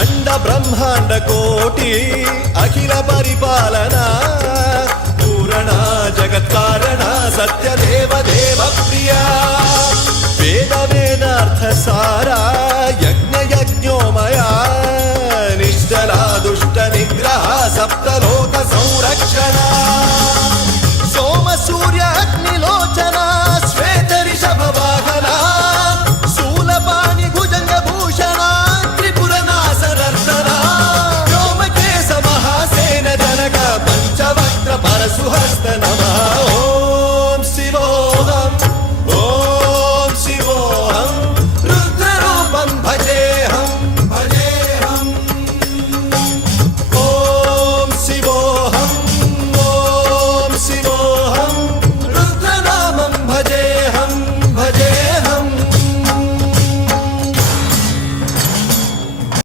अंड ब्रह्मांड कोटि अखिल परिपालना पूरणा जगत्कारणा सत्यदेव देव प्रिया वेद वेदार्थ सारा यज्ञ यज्ञोमया